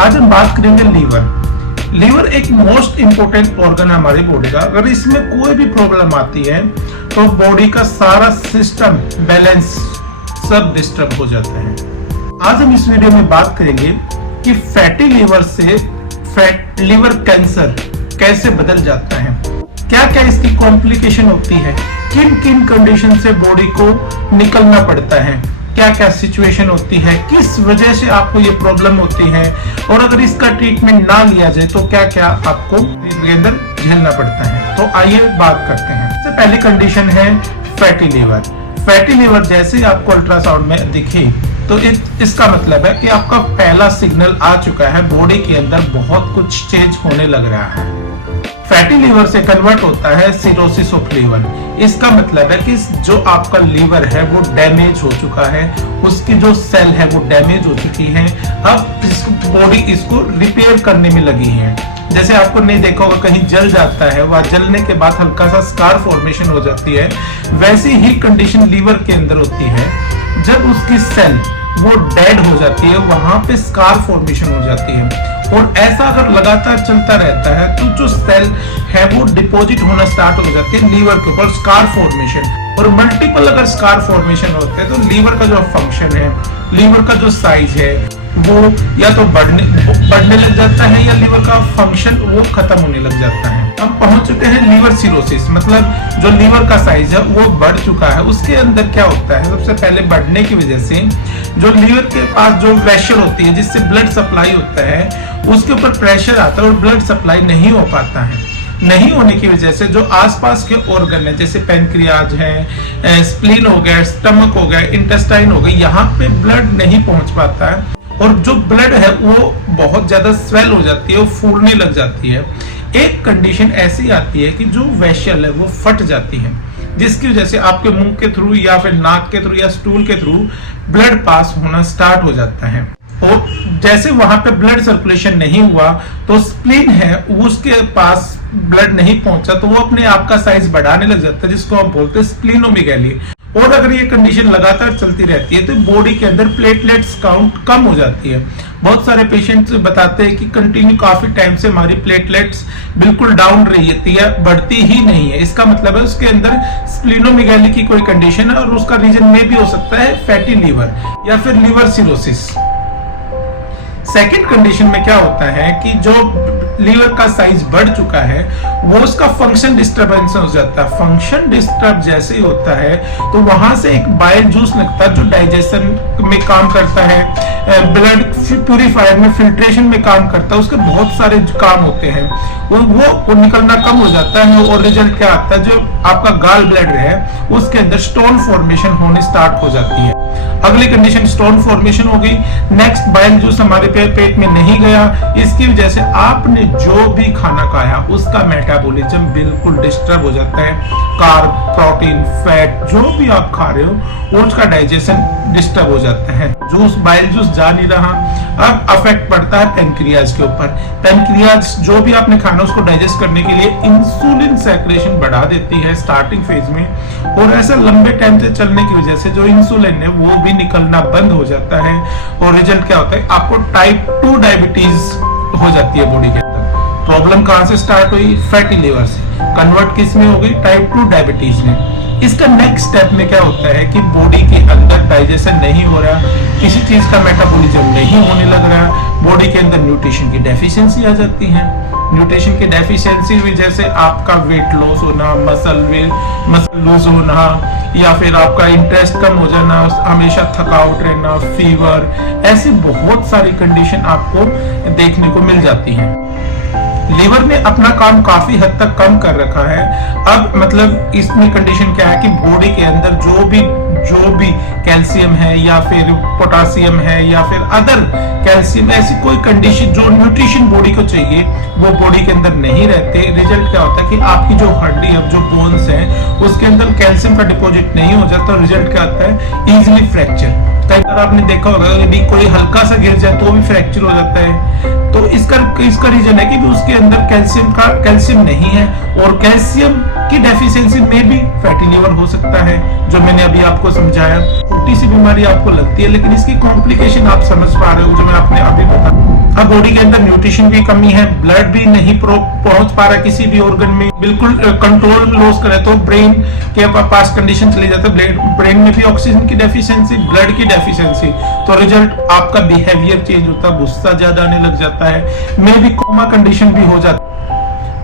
आज हम बात करेंगे लीवर। लीवर एक मोस्ट इंपोर्टेंट ऑर्गन है हमारी बॉडी का। अगर इसमें कोई भी प्रॉब्लम आती है तो बॉडी का सारा सिस्टम बैलेंस सब डिस्टर्ब हो जाता है। आज हम इस वीडियो में बात करेंगे कि फैटी लीवर से फैट लीवर कैंसर कैसे बदल जाता है, क्या क्या इसकी कॉम्प्लिकेशन होती है, किन किन कंडीशन से बॉडी को निकलना पड़ता है, क्या क्या सिचुएशन होती है, किस वजह से आपको ये प्रॉब्लम होती है, और अगर इसका ट्रीटमेंट ना लिया जाए तो क्या क्या आपको इसके अंदर झेलना पड़ता है। तो आइए बात करते हैं। सबसे पहली कंडीशन है फैटी लीवर। फैटी लीवर जैसे आपको अल्ट्रासाउंड में दिखे तो इसका मतलब है कि आपका पहला सिग्नल आ चुका है, बॉडी के अंदर बहुत कुछ चेंज होने लग रहा है। फैटी लीवर से कन्वर्ट होता है सिरोसिस ऑफ लीवर। इसका मतलब है कि जो आपका लीवर है वो डैमेज हो चुका है, उसकी जो सेल है वो डैमेज हो चुकी है। अब बॉडी इसको रिपेयर करने में लगी है। जैसे आपको नहीं देखा होगा कहीं जल जाता है, वह जलने के बाद हल्का सा स्कार फॉर्मेशन हो जाती है, वैसी ही कंडीशन लीवर के अंदर होती है। जब उसकी सेल वो डेड हो जाती है, वहां पे स्कार फॉर्मेशन हो जाती है। और ऐसा अगर लगातार चलता रहता है तो जो सेल है वो डिपॉजिट होना स्टार्ट हो जाती है लीवर के ऊपर, स्कार फॉर्मेशन। और मल्टीपल अगर स्कार फॉर्मेशन होते हैं तो लीवर का जो फंक्शन है, लीवर का जो साइज है वो या तो बढ़ने लग जाता है या लीवर का फंक्शन वो खत्म होने लग जाता है। हम पहुंच चुके हैं लीवर सिरोसिस, मतलब जो लीवर का साइज है वो बढ़ चुका है। उसके अंदर क्या होता है, सबसे पहले बढ़ने की वजह से जो लीवर के पास जो वेसल होती है जिससे ब्लड सप्लाई होता है, उसके ऊपर प्रेशर आता है और ब्लड सप्लाई नहीं हो पाता है। नहीं होने की वजह से जो आसपास के ऑर्गन है, जैसे पैनक्रियाज है, स्प्लीन हो गया, स्टमक हो गया, इंटेस्टाइन हो गया, यहाँ पे ब्लड नहीं पहुंच पाता है और जो ब्लड है वो बहुत ज्यादा स्वेल हो जाती है, वो फूलने लग जाती है। एक कंडीशन ऐसी आती है कि जो वेसल है वो फट जाती है, जिसकी वजह से आपके मुंह के थ्रू या फिर नाक के थ्रू या स्टूल के थ्रू ब्लड पास होना स्टार्ट हो जाता है। और जैसे वहां पे ब्लड सर्कुलेशन नहीं हुआ तो स्प्लीन है उसके पास ब्लड नहीं पहुंचा तो वो अपने आप का साइज बढ़ाने लग जाता है, जिसको हम बोलते हैं स्प्लीनोमेगाली। और अगर ये कंडीशन लगातार चलती रहती है तो बॉडी के अंदर प्लेटलेट्स काउंट कम हो जाती है। बहुत सारे पेशेंट्स बताते हैं कि कंटिन्यू काफी टाइम से हमारी प्लेटलेट्स बिल्कुल डाउन रहती है, बढ़ती ही नहीं है। इसका मतलब है उसके अंदर स्प्लीनोमेगाली की कोई कंडीशन है और उसका रीजन में भी हो सकता है फैटी लीवर या फिर लीवर सिरोसिस। सेकेंड कंडीशन में क्या होता है कि जो लीवर का साइज बढ़ चुका है वो उसका फंक्शन डिस्टर्बेंस हो जाता है। फंक्शन डिस्टर्ब जैसे ही होता है तो वहां से एक बाइल जूस लगता है जो डाइजेशन में काम करता है, ब्लड प्यूरिफायर में फिल्ट्रेशन में काम करता है, उसके बहुत सारे काम होते हैं, वो निकलना कम हो जाता है। और रिजल्ट क्या आता है, जो आपका गाल ब्लैडर है उसके अंदर स्टोन फॉर्मेशन होने स्टार्ट हो जाती है। अगली कंडीशन स्टोन फॉर्मेशन हो गई। नेक्स्ट बाइल जूस हमारे पेट में नहीं गया, इसकी वजह से आपने जो भी खाना खाया उसका मेटाबॉलिज्म बिल्कुल डिस्टर्ब हो जाता है। कार्ब, प्रोटीन, फैट जो भी आप खा रहे हो उसका डाइजेशन डिस्टर्ब हो जाता है। जूस बाइल जूस जा नहीं रहा। अब अफेक्ट पड़ता है पेनक्रियाज के ऊपर। पेनक्रियाज जो भी आपने खाना उसको डाइजेस्ट करने के लिए इंसुलिन सेक्रेशन बढ़ा देती है स्टार्टिंग फेज में, और ऐसा लंबे टाइम से चलने की वजह से जो इंसुलिन है वो भी निकलना बंद हो जाता है। और रिजल्ट क्या होता है, आपको टाइप 2 डायबिटीज हो जाती है बॉडी के अंदर। प्रॉब्लम कहां से स्टार्ट हुई, फैटी लीवर से कन्वर्ट किस में हो गई, टाइप 2 डायबिटीज में। इसका नेक्स्ट स्टेप में क्या होता है कि बॉडी के अंदर डाइजेशन नहीं हो रहा, किसी चीज का मेटाबॉलिज्म नहीं होने लग रहा, बॉडी के अंदर न्यूट्रिशन की डेफिशिएंसी आ जाती है। न्यूट्रिशन की डेफिशिएंसी की वजह से आपका वेट लॉस होना, मसल लूज होना, या फिर आपका इंटरेस्ट कम हो जाना, हमेशा थकावट रहना, फीवर, ऐसी बहुत सारी कंडीशन आपको देखने को मिल जाती हैं। लीवर ने अपना काम काफी हद तक कम कर रखा है। अब मतलब इसमें कंडीशन क्या है कि बॉडी के अंदर जो भी कैल्शियम है या फिर पोटासियम है या फिर अदर कैल्शियम, ऐसी कोई कंडीशन जो न्यूट्रिशन बॉडी को चाहिए वो बॉडी के अंदर नहीं रहते। रिजल्ट क्या होता है कि आपकी जो हड्डी है, जो बोन्स हैं, उसके अंदर कैल्शियम का डिपॉजिट नहीं हो जाता। रिजल्ट क्या आता है, इजीली फ्रैक्चर। कई बार आपने देखा होगा यदि कोई हल्का सा गिर जाए तो भी फ्रैक्चर हो जाता है। तो इसका रीजन है कि उसके अंदर कैल्शियम नहीं है, और कैल्शियम की डेफिशिएंसी में भी फैटी लिवर हो सकता है, जो मैंने अभी आपको समझाया। छोटी सी बीमारी आपको लगती है, लेकिन इसकी कॉम्प्लिकेशन आप समझ पा रहे हो, जो मैं आपने अभी बताया। अब बॉडी के अंदर न्यूट्रिशन की कमी है, ब्लड भी नहीं पहुंच पा रहा किसी भी ऑर्गन में, बिल्कुल कंट्रोल लॉस करे तो ब्रेन के पास कंडीशन चली जाती है, ब्रेन में भी ऑक्सीजन की डेफिशिएंसी, ब्लड की डेफिशिएंसी, तो रिजल्ट आपका बिहेवियर चेंज होता है, गुस्सा ज्यादा आने लग जाता है, में भी कोमा कंडीशन भी हो जाती है।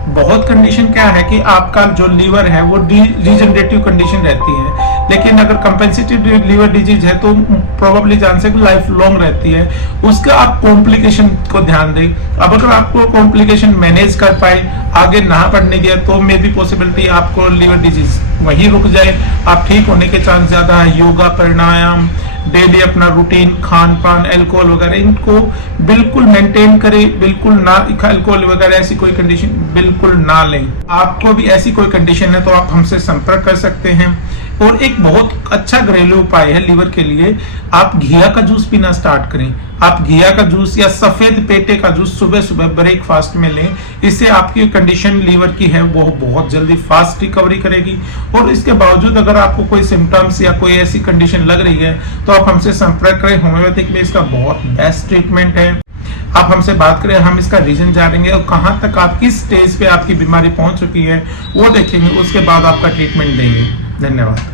बहुत कंडीशन क्या है कि आपका जो लीवर है वो रीजनरेटिव कंडीशन रहती है, लेकिन अगर कंपेंसेटिव लीवर डिजीज है तो प्रोबेबली चांस है कि लाइफ लॉन्ग रहती है। उसका आप कॉम्प्लिकेशन को ध्यान दें। अब अगर आपको कॉम्प्लिकेशन मैनेज कर पाए, आगे ना बढ़ने दिया, तो मे भी पॉसिबिलिटी आपको लीवर डिजीज वहीं रुक जाए, आप ठीक होने के चांस ज्यादा है। योगा, प्राणायाम, डेली अपना रूटीन, खान पान, अल्कोहल वगैरह, इनको बिल्कुल मेंटेन करें, बिल्कुल ना अल्कोहल वगैरह ऐसी कोई कंडीशन बिल्कुल ना लें। आपको भी ऐसी कोई कंडीशन है तो आप हमसे संपर्क कर सकते हैं। और एक बहुत अच्छा घरेलू उपाय है लीवर के लिए, आप घिया का जूस पीना स्टार्ट करें। आप घिया का जूस या सफेद पेटे का जूस सुबह सुबह ब्रेकफास्ट में लें। इससे आपकी कंडीशन लीवर की है वो बहुत जल्दी फास्ट रिकवरी करेगी। और इसके बावजूद अगर आपको कोई सिम्टम्स या कोई ऐसी कंडीशन लग रही है तो आप हमसे संपर्क करें। होम्योपैथिक में इसका बहुत बेस्ट ट्रीटमेंट है। आप हमसे बात करें, हम इसका रीजन जानेंगे और कहां तक आप किस स्टेज पे आपकी बीमारी पहुंच चुकी है वो देखेंगे, उसके बाद आपका ट्रीटमेंट देंगे। धन्यवाद।